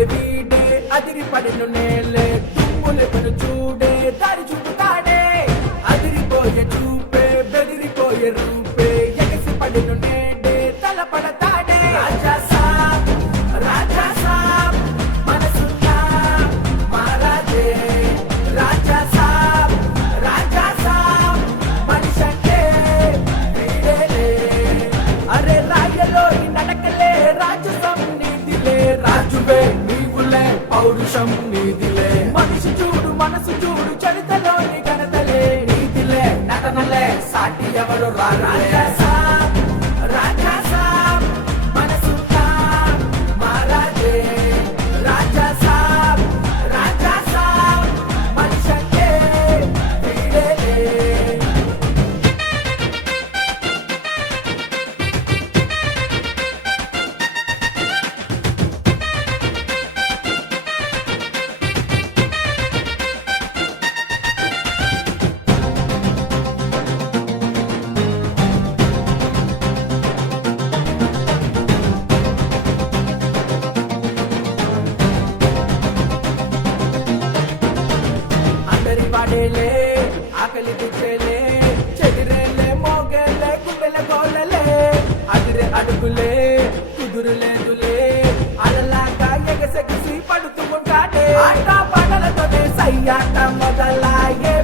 చూడే వీడే అదిరి పడిన నేలే తుమ్ములెతను చూడే దారి చూపుతాడే అదిరిపోయే చూపే బెదిరిపోయే రూపే ఎగసి పడిన నేడే తలపడతాడే రాజా సాబ్ మనసున్నా మారాజే రాజా సాబ్ మనిషంటే వీడేలే అరే రాయలో ఈ నడకలే రాజసం నీదిలే రాజువే నీవులే పౌరుషం నీదిలే మనిషి చూడు మనసు చూడు చరితలోని ఘనతలే నీదిలే నటనలే సాటి ఎవరు రాజా సాబ్ మనసున్నా మారాజే రాజా సాబ్ మనిషంటే వీడేలే అందరి వాడేలే ఆకలి తెచ్చేలే చెదిరేలే మోగేలే గుండెల గోలలే అదిరే అడుగులే కుదురులేదులే అలలాగా ఎగసెగసి పడుతూ ఉంటాడే ఆట పాటలతోనే సయ్యాట మొదలాయే